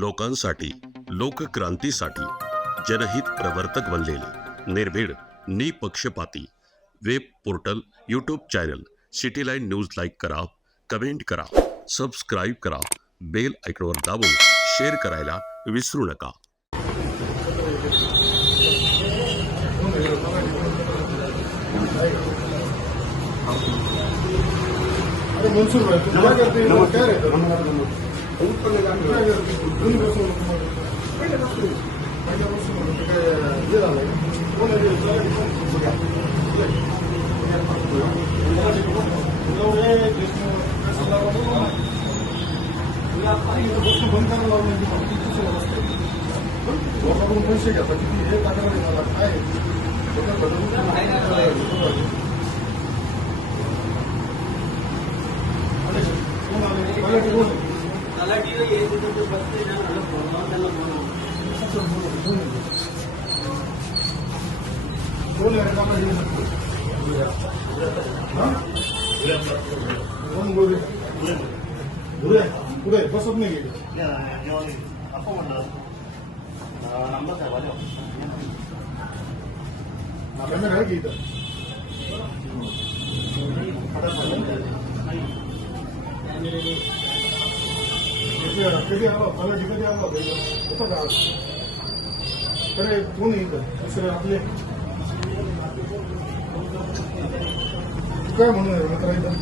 लोकांसाठी, लोकक्रांतीसाठी जनहित प्रवर्तक बनलेले निर्भीड, निपक्षपाती web portal, YouTube channel city line news like करा, कमेंट करा, सबस्क्राईब करा, बेल आयकॉनवर दाबून शेअर करायला विसरू नका. अरे मनसूर भाई तुम क्या करते हैं? क्या रहता है? पैसे घेता किती हे टाकायला मला काय पुढे बसत नाही गेले कॅमेरा आहे की इथं कधी आला तलाठी कधी आला होता का अरे कोण इथं दुसरे आपले काय म्हणून मित्र इथं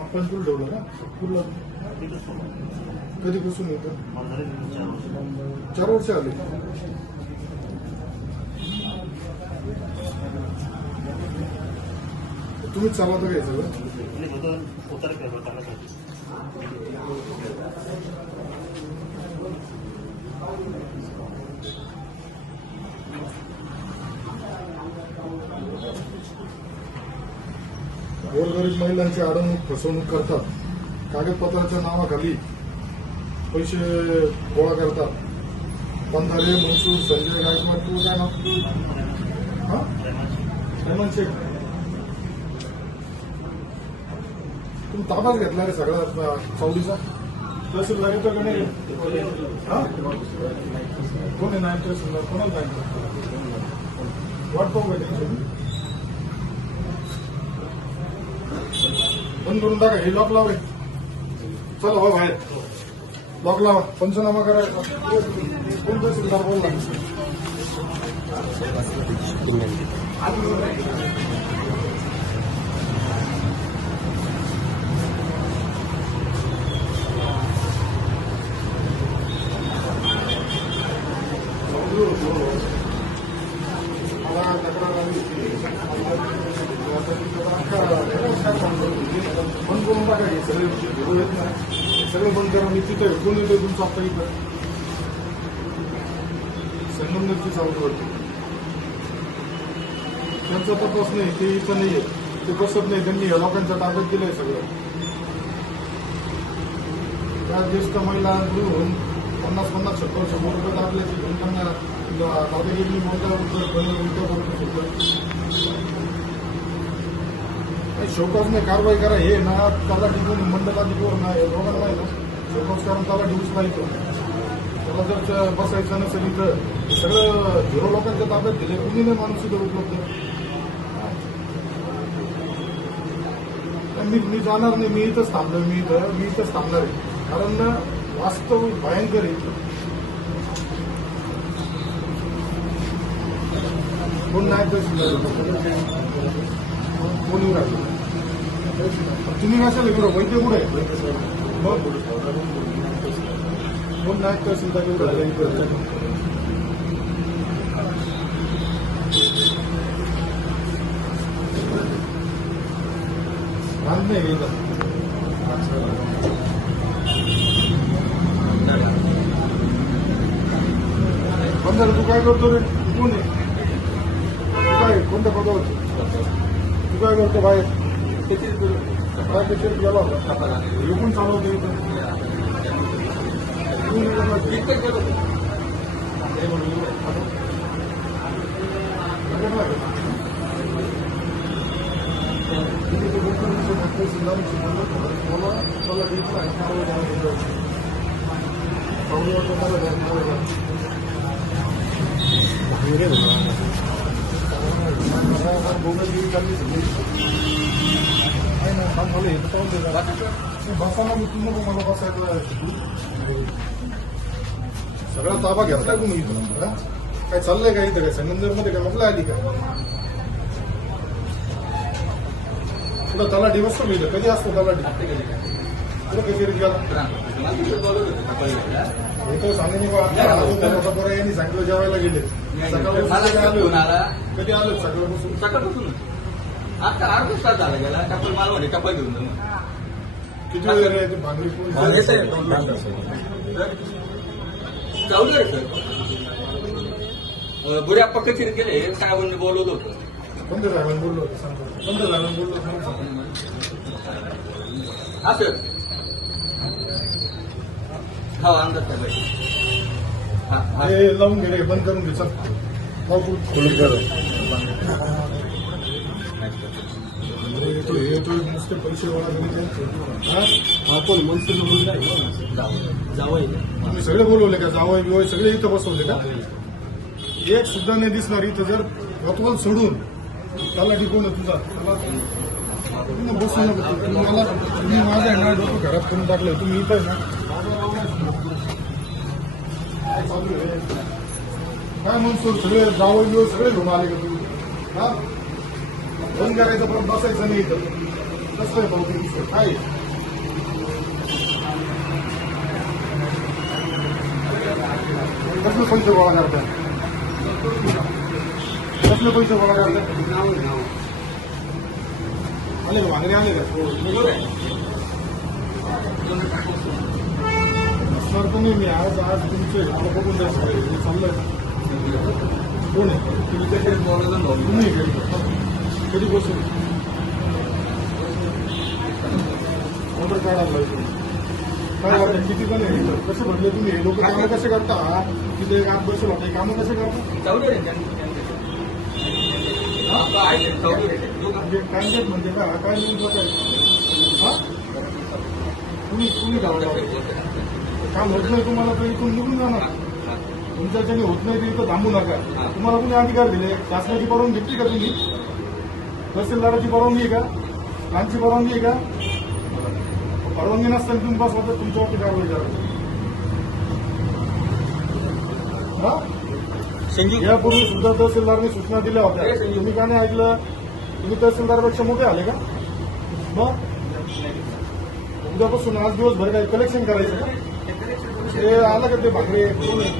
आपण तुला ठेवलं का तुला कधीपासून येतं 4 वर्ष आले तुम्ही चालवता काय सगळं गोरगरीब महिलांची अडवणूक फसवणूक करतात, कागदपत्राच्या नावाखाली पैसे गोळा करतात. बंधारे मनसूर संजय गायकवाड तू काय नाव हेमंत शेख तुम्ही ताब्यात घेतला रे सगळ्या चौलीचा तहसीलदार येतो का नाही कोण आहे नायब तहसीलदार कोणाला जायचं वाट पाहू का बंद करून टाका हे लॉक लावा चला हो बाहेर लॉक लावा पंचनामा करायचा कोण तहसीलदार बोलला बंद करून टाकायचे सगळे बंद करा. मी तिथे कोण येतोय तुमचं आता इथं संगमनेरची चालू त्यांचा तपास नाही ते इथं नाहीये ते बसत नाही त्यांनी या लोकांच्या ताब्यात दिलंय सगळं. त्या ज्येष्ठ महिला घेऊन 50-50, 70-100 रुपये दाखल्याची घेऊन त्यांना दादागिरी मोठ्या शोकास नाही कारवाई करा. हे ना त्याला टिकून मंडळाधिकार नाही दोघांना नाही ना शोकास कारण त्याला डिवूस नाही त्याला जर बसायचं नसेल इथं सगळं 0 लोकांच्या ताब्यात दिले कुणी नाही माणूस इथं उपलब्ध. मी जाणार नाही मी इथंच थांबलोय मी इथंच थांबणार आहे कारण वास्तविक भयंकर आहे. कोण नाही तर कोणी राहिलं तुम्ही कशाला एवढं वैद्य कुठे कोण नाही तर सुद्धा एवढं नाही पंधरा तू काय करतो रे कोण आहे तू काय कोणत्या पदावर तू काय करतो बाहेर गेला होता येऊन चालवतो इथं तहसीलदार मला त्याला डिस्टला आहे कारवाई करायला बोगसगिरी चालली सगळी आहे ना काम मला येतं पाहून देणार बसायला मी तुम्हाला मला बसायला सगळा ताबा घेतलाय तुम्ही इथं काय चाललंय का इथं काय संगमनेरमध्ये काय म्हटलं आली का तुला तलाठी बसतो मी इथं कधी असतो तलाठी तुला कधी गेला तो सांगून बरोबर यांनी सांगितलं जेवायला गेले सकाळपासून कधी आलो सकाळपासून आता अर्धा तास झाला गेला टप्पल माल म्हणे टप्पल घेऊन जा मग. किती वेळ आहे ते भांगडी जाऊ दे सर बुऱ्या पक्कचिरीत गेले साहेबांनी बोलवलं होतं कोणत्या साहेबांनी बोललो होतं सांगतो कोणत्या साहेबांनी बोललो होतं हा सर हा अंदाज साहेब हा हे लावून घे रे बंद करून घे चल खोलून कर येतो नुसते पैसे गोळा करून आपण मनसून जावं तुम्ही सगळे बोलवले का जावं बिवय सगळे इथं बसवले का एक सुद्धा नाही दिसणार इथं जर गतवाल सोडून त्याला टिकवून तुझा तुम्ही बसू नका तुम्ही माझं आहे ना डोकं घरात करून टाकलं तुम्ही इथं ना काय चालू आहे काय म्हणतो सगळे जावं बिवय सगळे घेऊन आले का तुम्ही हा बंद करायचं पण बसायचं नाही इथं कसं आहे भाऊ काय कसले पैसे गोळा करतात कसले पैसे गोळा करतात आले का मागणी आले का सर तुम्ही मी आज तुमचे आता बघून जायचं चाललंय कोण आहे तुम्ही कधी बसून ऑर्डर काढायला काय वाटतं किती पण आहे कसे भरले तुम्ही हे लोक कामं कसे करता तिथे एक 8 वर्ष होते कामं कसे करता जाऊ दे कॅन्डिडेट म्हणजे का काय नेमकं काय हा तुम्ही काम होत नाही तुम्हाला तर इथून निघून जाणार तुमच्याच्याने होत नाही तर इथं थांबू नका तुम्हाला कुणी अधिकार दिले शासनाची परवानगी घेतली का तुम्ही तहसीलदाराची परवानगी आहे का प्लानची परवानगी आहे का परवानगी नसताना तुम्ही बस होतं तुमच्यावरती कारवाई करायची यापूर्वी सुद्धा तहसीलदारने सूचना दिल्या होत्या तुम्ही का नाही ऐकलं तुम्ही तहसीलदारपेक्षा मोठे आले का मग उद्यापासून आज दिवसभर काय कलेक्शन करायचं का ते आलं का ते भाकरे कोण आहे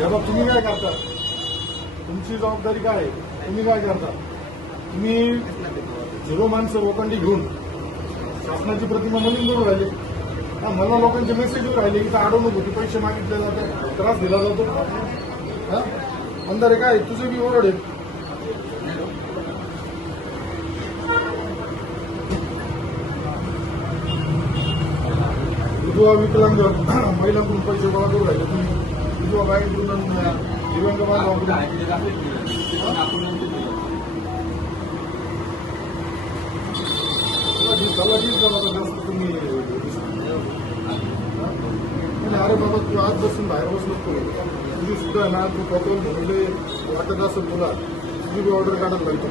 बाबा तुम्ही काय करता तुमची जबाबदारी काय आहे तुम्ही काय करता तुम्ही 0 माणसं लोकांनी घेऊन शासनाची प्रतिमा मलिन करून राहिले मला लोकांचे मेसेज राहिले की अडवणूक होती पैसे मागितले जाते त्रास दिला जातो हा अंधारे काय तुझे बी ओरड आहे विधवा विकलांग महिलांकडून पैसे गोळा करून राहिले तुम्ही विधवा बाईंकडून दिव्यांग बांधवांकडून जास्त तुम्ही अरे बाबा तू आज बसून बाहेर बसलो तुम्ही सुद्धा ना तू पटवून म्हणले वाटत असेल तुला तुम्ही बी ऑर्डर काढत पाहिजे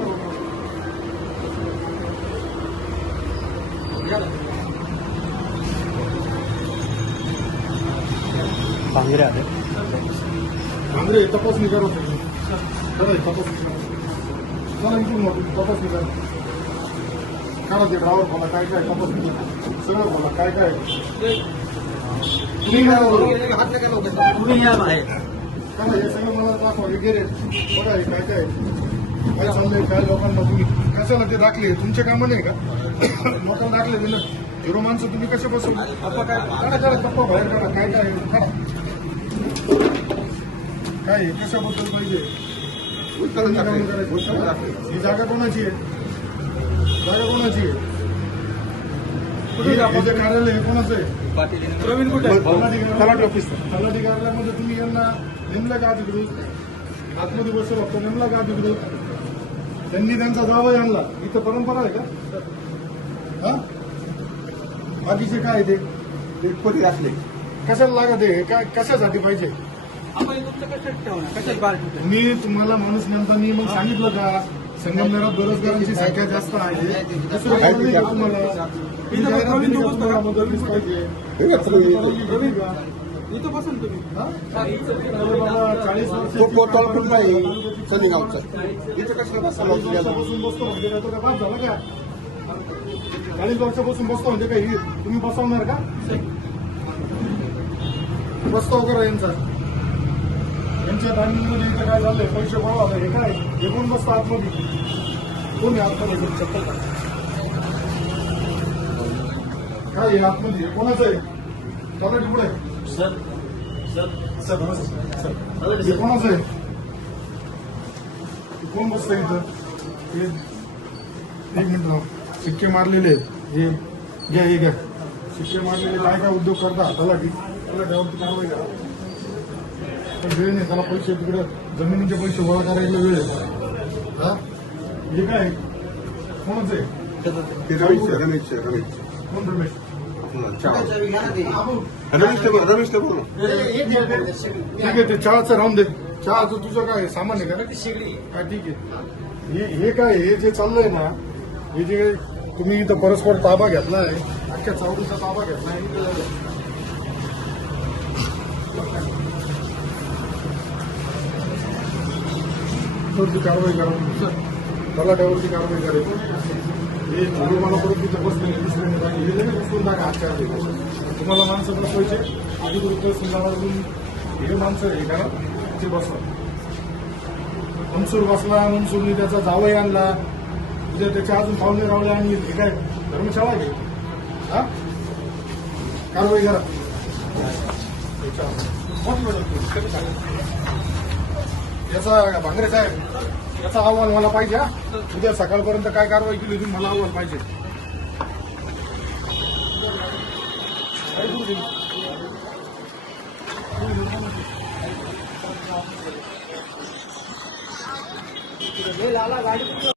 कांगरे तपासणी करा तुम्ही चला तपासणी चला इकडून तपासणी करा काढा ते ड्रायव्हर बोला काय काय तपासणी सगळं बोला काय काय तुम्ही या बाहेर काय हे सगळं मला दाखवा वगैरे बघा हे काय काय काय चाललंय काय लोकांना तुम्ही कशाला ते दाखले तुमचे कामं नाही का लोकांना दाखले मी 0 माणसं तुम्ही कसे बसवू आता काय काढा काढा टप्पा बाहेर काढा काय काय काढा काय कशाबद्दल पाहिजे ही जागा कोणाची आहे जागा कोणाची आहे हे जे कार्यालय हे कोणाचं आहे? प्रवीण कुठे तलाठी ऑफिस. तलाठी कार्यालयामध्ये तुम्ही यांना नेमलं का अधिकृत? आतमध्ये बसू फक्त नेमला का अधिकृत? त्यांनी त्यांचा दावा आणला. इथं परंपरा आहे का? हा बाकीचे काय ते खोटी असले कशाला लागत आहे? काय कशासाठी पाहिजे? आपण तुमचं कशात ठेवणार कशात बाहेर ठेवतो मी तुम्हाला माणूस नेमताना मग सांगितलं का संगमनेरात बेरोजगारांची संख्या जास्त आहे. दुसरं काही नाही का तुम्हाला? तुम्ही जाहिरात दिली का तुम्हाला मदतनीस पाहिजे? ठरवली का? इथं बसून तुम्ही हा? अरे बाबा, 40 वर्षाची तो पोर्टल कुठला आहे? तालुक्याची सोनेगावचा. इथं कशाला बसायला 40 वर्षापासून बसतो म्हणजे काय तो काय बाद झाला का? 40 वर्षापासून बसतो म्हणजे काय तुम्ही बसवणार का? प्रस्ताव करा यांचा. यांच्या टायमिंगमध्ये इथं काय झालंय? पैसे गोळा होता. हे काय? हे कोण बसतं आतमध्ये? कोण आहे आतमध्ये? चप्पल का? काय आहे आतमध्ये? हे कोणाचं आहे? तलाठी कुठे आहे? सर हे कोणाचं आहे? हे कोण बसतं इथं? हे एक मिनिट राव. शिक्के मारलेले आहेत. हे घ्या हे घ्या. शिक्के मारलेले काय काय उद्योग करता तलाठी? तलाठ्यावरती कारवाई करा. पण वेळ नाही. त्याला पैसे तिकडे जमिनीचे पैसे गोळा करायला वेळ आहे. हा हे काय? कोणाचं आहे? रमेश कोण रमेश? रमेश बोलू ठीक आहे. ते चहाचं राहून दे. चहाचं तुझं काय सामान आहे का? काय ठीक आहे. हे काय हे जे चाललंय ना, हे जे तुम्ही इथं परस्पर ताबा घेतलाय, अख्ख्या चावडीचा ताबा घेतलाय, वरती कारवाई करा. तलाट्यावरती कारवाई करायची. हे मला परत तिथं बसले दुसऱ्याने हे लगेच उचलून टाका. हात चार तुम्हाला माणसं बसवायचे अधिकृत तहसीलदारातून हे माणसं हे करा ते बसवा. मनसूर बसला, मनसूरने त्याचा जावई आणला, उद्या त्याच्या अजून पाहुणे रावले आणि हे काय धर्मशाळा आहे? हा कारवाई करा. याचा भांगरे साहेब याचा अहवाल मला पाहिजे. हा उद्या सकाळपर्यंत काय कारवाई केली तुम्ही मला अहवाल पाहिजे. गाडी